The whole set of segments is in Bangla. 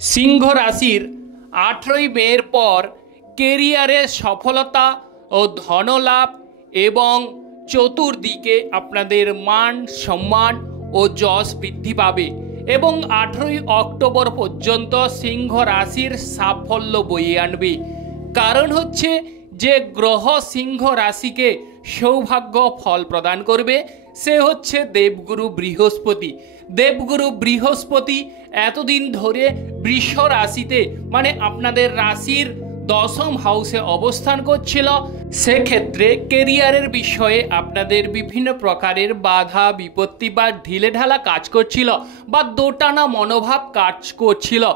সিংহ রাশির 18ই মের পর কেরিয়ারে সফলতা ও ধনলাভ এবং চতুর্দিকে আপনাদের মান সম্মান ও যশ বৃদ্ধি পাবে এবং 18ই অক্টোবর পর্যন্ত সিংহ রাশির সাফল্য বয়ে আনবে। কারণ হচ্ছে যে গ্রহ সিংহ রাশিকে সৌভাগ্য ফল প্রদান করবে সে হচ্ছে দেবগুরু বৃহস্পতি। দেবগুরু বৃহস্পতি এতদিন ধরে বৃষ রাশিতে মানে আপনাদের রাশির দশম হাউসে অবস্থান করছিল। সেক্ষেত্রে কেরিয়ারের বিষয়ে আপনাদের বিভিন্ন প্রকারের বাধা বিপত্তি বা ঢিলেঢালা কাজ করছিল বা দোটানা মনোভাব কাজ করছিল।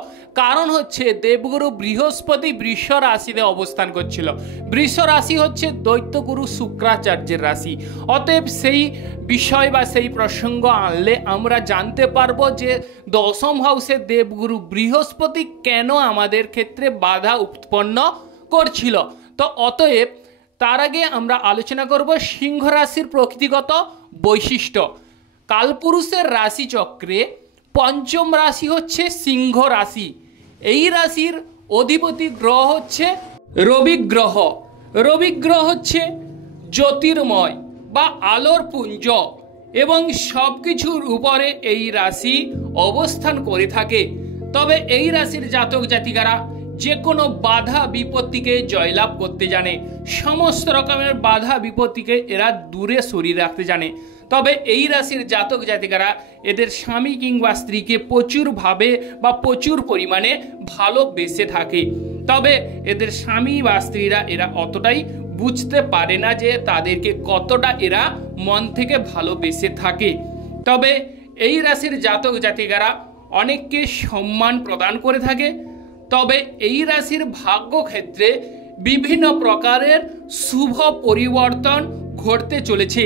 কারণ হচ্ছে দেবগুরু বৃহস্পতি বৃষ রাশিতে অবস্থান করছিল। বৃষ রাশি হচ্ছে দৈত্যগুরু শুক্রাচার্যের রাশি। অতএব সেই বিষয় বা সেই প্রসঙ্গ আনলে আমরা জানতে পারবো যে দশম হাউসে দেবগুরু বৃহস্পতি কেন আমাদের ক্ষেত্রে বাধা উৎপন্ন করছিল। তো অতএব তার আগে আমরা আলোচনা করব সিংহ রাশির প্রকৃতিগত বৈশিষ্ট্য। কালপুরুষের রাশিচক্রে পঞ্চম রাশি হচ্ছে সিংহ রাশি। এই রাশির অধিপতি গ্রহ হচ্ছে রবি গ্রহ। রবি গ্রহ হচ্ছে জ্যোতির্ময় বা আলোর পুঞ্জ এবং সব কিছুর উপরে এই রাশি অবস্থান করে থাকে। তবে এই রাশির জাতক জাতিকারা যে কোনো বাধা বিপত্তিকে জয়লাভ করতে জানে। সমস্ত রকমের বাধা বিপত্তিকে এরা দূরে সরিয়ে রাখতে জানে। তবে এই রাশির জাতক জাতিকারা এদের স্বামী কিংবা স্ত্রীকে প্রচুরভাবে বা প্রচুর পরিমাণে ভালোবেসে থাকে। তবে এদের স্বামী বা স্ত্রীরা এরা অতটাই বুঝতে পারে না যে তাদেরকে কতটা এরা মন থেকে ভালোবেসে থাকে। তবে এই রাশির জাতক জাতিকারা অনেককে সম্মান প্রদান করে থাকে। তবে এই রাশির ভাগ্য ক্ষেত্রে বিভিন্ন প্রকারের শুভ পরিবর্তন ঘটতে চলেছে।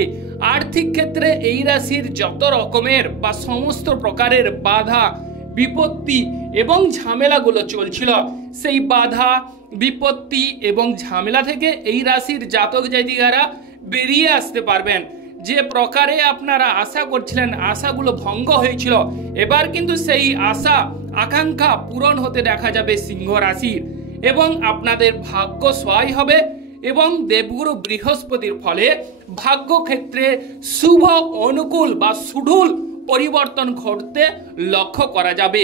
আর্থিক ক্ষেত্রে এই রাশির যত রকমের বা সমস্ত প্রকারের বাধা বিপত্তি এবং ঝামেলাগুলো চলছিল সেই বাধা বিপত্তি এবং ঝামেলা থেকে এই রাশির জাতক জাতিকারা বেরিয়ে আসতে পারবেন। যে প্রকারে আপনারা আশা করছিলেন আশাগুলো ভঙ্গ হয়েছিল এবার কিন্তু সেই আশা আকাঙ্ক্ষা পূরণ হতে দেখা যাবে সিংহ রাশির এবং আপনাদের ভাগ্য সহায় হবে এবং দেবগুরু বৃহস্পতির ফলে ভাগ্য ক্ষেত্রে শুভ অনুকূল বা সুঢল পরিবর্তন ঘটতে লক্ষ্য করা যাবে।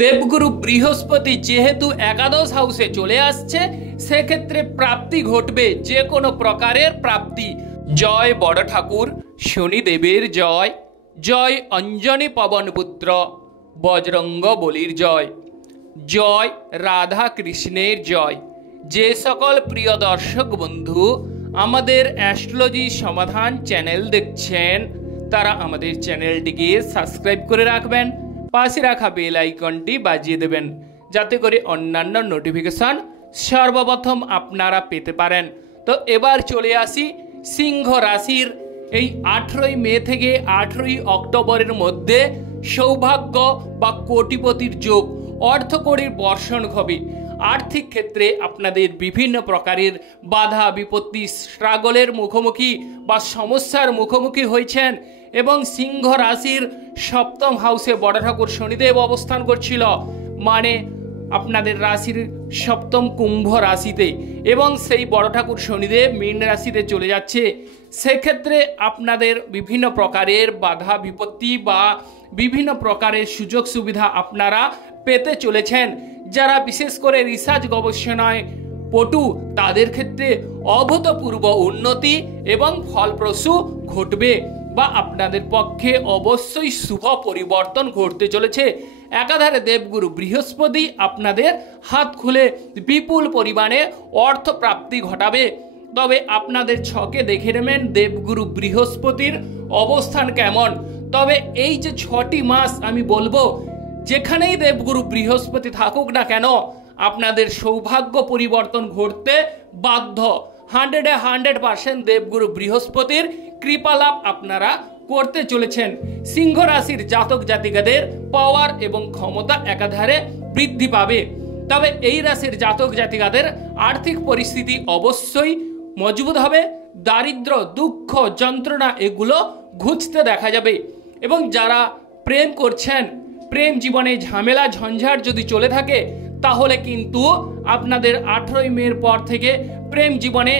দেবগুরু বৃহস্পতি যেহেতু একাদশ হাউসে চলে আসছে সেক্ষেত্রে প্রাপ্তি ঘটবে, যে কোনো প্রকারের প্রাপ্তি। জয় বড় ঠাকুর শনিদেবের জয়। জয় অঞ্জনী পবনপুত্র বজরঙ্গ বলির জয়। জয় রাধা কৃষ্ণের জয়। যে সকল প্রিয় দর্শক বন্ধু আমাদের অ্যাস্ট্রোলজি সমাধান চ্যানেল দেখছেন তারা আমাদের চ্যানেলটিকে সাবস্ক্রাইব করে রাখবেন, পাশে রাখা বেল আইকনটি বাজিয়ে দেবেন যাতে করে অন্যান্য নোটিফিকেশন সর্বপ্রথম আপনারা পেতে পারেন। তো এবার চলে আসি সিংহ রাশির এই 18ই মে থেকে 18ই অক্টোবরের মধ্যে সৌভাগ্য বা কোটিপতির যোগ অর্থকড়ির বর্ষণ হবে। আর্থিক ক্ষেত্রে আপনাদের বিভিন্ন প্রকারের বাধা বিপত্তি স্ট্রাগলের মুখোমুখি বা সমস্যার মুখোমুখি হয়েছেন এবং সিংহ রাশির সপ্তম হাউসে বড় ঠাকুর শনিদেব অবস্থান করছিল, মানে আপনাদের রাশির সপ্তম কুম্ভ রাশিতে, এবং সেই বড় ঠাকুর শনিদেব মীন রাশিতে চলে যাচ্ছে। সেক্ষেত্রে আপনাদের বিভিন্ন প্রকারের বাধা বিপত্তি বা বিভিন্ন প্রকারের সুযোগ সুবিধা আপনারা পেতে চলেছেন। যারা বিশেষ করে রিসার্চ গবেষণায় পটু তাদের ক্ষেত্রে অভূতপূর্ব উন্নতি এবং ফলপ্রসূ ঘটবে বা আপনাদের পক্ষে অবশ্যই শুভ পরিবর্তন ঘটতে চলেছে। একাধারে দেবগুরু বৃহস্পতি আপনাদের হাত খুলে বিপুল পরিমাণে অর্থ প্রাপ্তি ঘটাবে। তবে আপনাদের ছকে দেখে নেবেন দেবগুরু বৃহস্পতির অবস্থান কেমন। তবে এই যে 6টি মাস আমি বলবো যেখানেই দেবগুরু বৃহস্পতি থাকুক না কেন আপনাদের সৌভাগ্য পরিবর্তন ঘটতে বাধ্য। 100% দেবগুরু বৃহস্পতির কৃপালাভ আপনারা করতে চলেছেন। সিংহ রাশির জাতক জাতিকাদের পাওয়ার এবং ক্ষমতা একাধারে বৃদ্ধি পাবে। তবে এই রাশির জাতক জাতিকাদের আর্থিক পরিস্থিতি অবশ্যই মজবুত হবে। দারিদ্র দুঃখ যন্ত্রণা এগুলো ঘুচতে দেখা যাবে এবং যারা প্রেম করছেন প্রেম জীবনে ঝামেলা ঝঞ্ঝাট যদি চলে থাকে তাহলে কিন্তু আপনাদের 18ই মের পর থেকে প্রেম জীবনে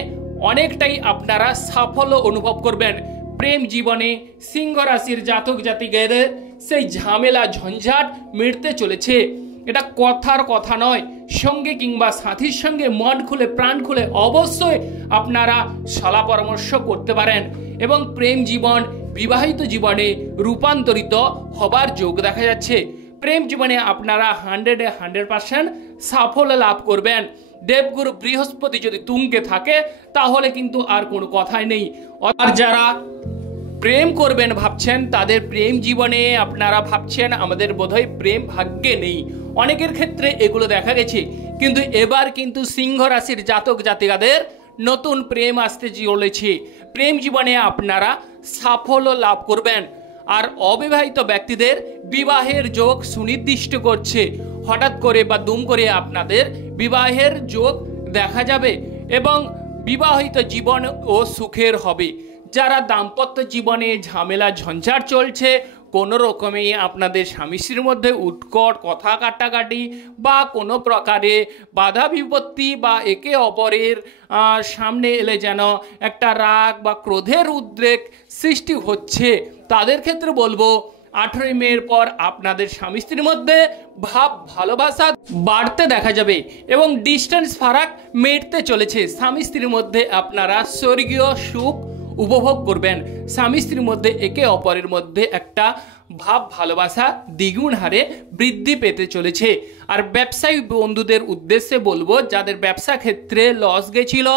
অনেকটাই আপনারা সাফল্য অনুভব করবেন। প্রেম জীবনে সিংহ রাশির জাতক জাতিকাদের সেই ঝামেলা ঝঞ্ঝাট মিটতে চলেছে। এটা কথার কথা নয়, সঙ্গে কিংবা সাথীর সঙ্গে মন খুলে প্রাণ খুলে অবশ্যই আপনারা সলা পরামর্শ করতে পারেন এবং প্রেম জীবন বিবাহিত জীবনে রূপান্তরিত হবার যোগ দেখা যাচ্ছে। প্রেম জীবনে আপনারা 100% সাফল্য লাভ করবেন। দেবগুরু বৃহস্পতি যদি তুঙ্গে থাকে তাহলে কিন্তু আর কোনো কথাই নেই। আর যারা প্রেম করবেন ভাবছেন তাদের প্রেম জীবনে আপনারা ভাবছেন আমাদের বোধহয় প্রেম ভাগ্যে নেই, অনেকের ক্ষেত্রে এগুলো দেখা গেছে। কিন্তু এবার কিন্তু সিংহ রাশির জাতক জাতিকাদের নতুন প্রেম আসতে চলেছে। প্রেম জীবনে আপনারা সাফল্য লাভ করবেন। আর অবিবাহিত ব্যক্তিদের বিবাহের যোগ সুনির্দিষ্ট করছে। হঠাৎ করে বা দুম করে আপনাদের বিবাহের যোগ দেখা যাবে এবং বিবাহিত জীবন ও সুখের হবে। যারা দাম্পত্য জীবনে ঝামেলা ঝঞ্ঝাট চলছে, কোনো রকমে আপনাদের স্বামী স্ত্রীর মধ্যে উৎকট কথা কাটাকাটি বা কোনো প্রকারে বাধা বিপত্তি বা একে অপরের সামনে এলে যেন একটা রাগ বা ক্রোধের উদ্রেক সৃষ্টি হচ্ছে, তাদের ক্ষেত্রে বলবো 18ই মের পর আপনাদের স্বামী স্ত্রীর মধ্যে ভাব ভালোবাসা বাড়তে দেখা যাবে এবং ডিস্টেন্স ফারাক মিটতে চলেছে। স্বামী স্ত্রীর মধ্যে আপনারা স্বর্গীয় সুখ উপভোগ করবেন। স্বামী স্ত্রীর মধ্যে একে অপরের মধ্যে একটা ভাব ভালোবাসা দ্বিগুণ হারে বৃদ্ধি পেতে চলেছে। আর ব্যবসায়ী বন্ধুদের উদ্দেশ্যে বলবো, যাদের ব্যবসা ক্ষেত্রে লস গেছিল,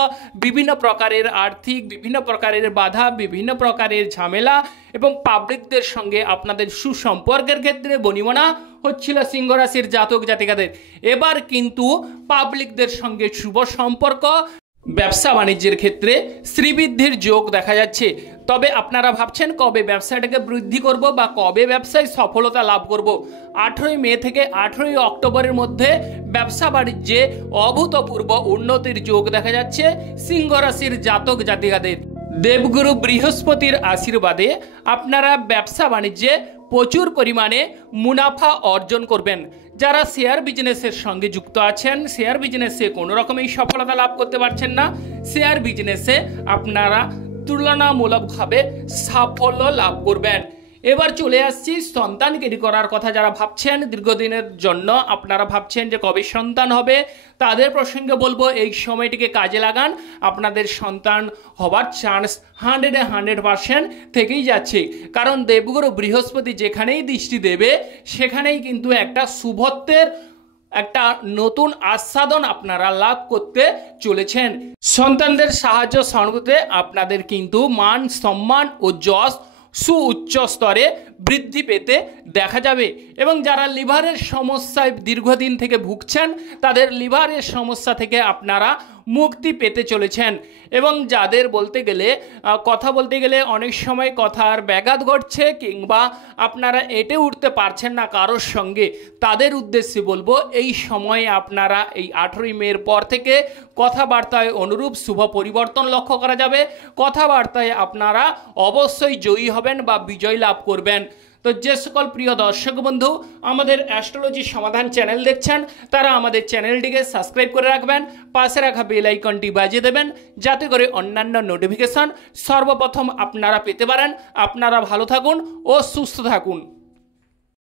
বিভিন্ন প্রকারের আর্থিক বিভিন্ন প্রকারের বাধা, বিভিন্ন প্রকারের ঝামেলা এবং পাবলিকদের সঙ্গে আপনাদের সুসম্পর্কের ক্ষেত্রে বনিবনা হচ্ছিল সিংহ রাশির জাতক জাতিকাদের, এবার কিন্তু পাবলিকদের সঙ্গে শুভ সম্পর্ক, ব্যবসা বাণিজ্যের ক্ষেত্রে শ্রীবৃদ্ধির যোগ দেখা যাচ্ছে। তবে আপনারা ভাবছেন কবে ব্যবসাটাকে বৃদ্ধি করব বা কবে ব্যবসায় সফলতা লাভ করব। 18ই মে থেকে 18ই অক্টোবরের মধ্যে ব্যবসা বাণিজ্যে অভূতপূর্ব উন্নতির যোগ দেখা যাচ্ছে সিংহ রাশির জাতক জাতিকাদের। দেবগুরু বৃহস্পতির আশীর্বাদে আপনারা ব্যবসা বাণিজ্যে প্রচুর পরিমাণে মুনাফা অর্জন করবেন। যারা শেয়ার বিজনেসের সঙ্গে যুক্ত আছেন, শেয়ার বিজনেসে কোনো রকমেই সফলতা লাভ করতে পারছেন না, শেয়ার বিজনেসে আপনারা তুলনামূলকভাবে সাফল্য লাভ করবেন। এবার চলে আসছি সন্তানকেরি করার কথা। যারা ভাবছেন দীর্ঘদিনের জন্য আপনারা ভাবছেন যে কবে সন্তান হবে, তাদের প্রসঙ্গে বলবো এই সময়টিকে কাজে লাগান। আপনাদের সন্তান হবার চান্স 100% থেকেই যাচ্ছে, কারণ দেবগুরু বৃহস্পতি যেখানেই দৃষ্টি দেবে সেখানেই কিন্তু একটা শুভত্বের একটা নতুন আস্বাদন আপনারা লাভ করতে চলেছেন। সন্তানদের সাহায্য সহযোগিতাতে আপনাদের কিন্তু মান সম্মান ও যশ সুউচ্চ স্তরে বৃদ্ধি পেতে দেখা যাবে এবং যারা লিভারের সমস্যায় দীর্ঘদিন থেকে ভুগছেন তাদের লিভারের সমস্যা থেকে আপনারা মুক্তি পেতে চলেছেন এবং যাদের কথা বলতে গেলে অনেক সময় কথার ব্যাঘাত ঘটছে কিংবা আপনারা এঁটে উঠতে পারছেন না কারোর সঙ্গে, তাদের উদ্দেশ্যে বলবো এই সময়ে আপনারা এই 18ই মের পর থেকে কথাবার্তায় অনুরূপ শুভ পরিবর্তন লক্ষ্য করা যাবে। কথাবার্তায় আপনারা অবশ্যই জয়ী হবেন বা বিজয় লাভ করবেন। তো যে সকল প্রিয় দর্শক বন্ধু আমাদের অ্যাস্ট্রোলজি সমাধান চ্যানেল দেখছেন তারা আমাদের চ্যানেলটিকে সাবস্ক্রাইব করে রাখবেন, পাশে রাখা বেল আইকনটি বাজিয়ে দেবেন যাতে করে অন্যান্য নোটিফিকেশন সর্বপ্রথম আপনারা পেতে পারেন। আপনারা ভালো থাকুন ও সুস্থ থাকুন।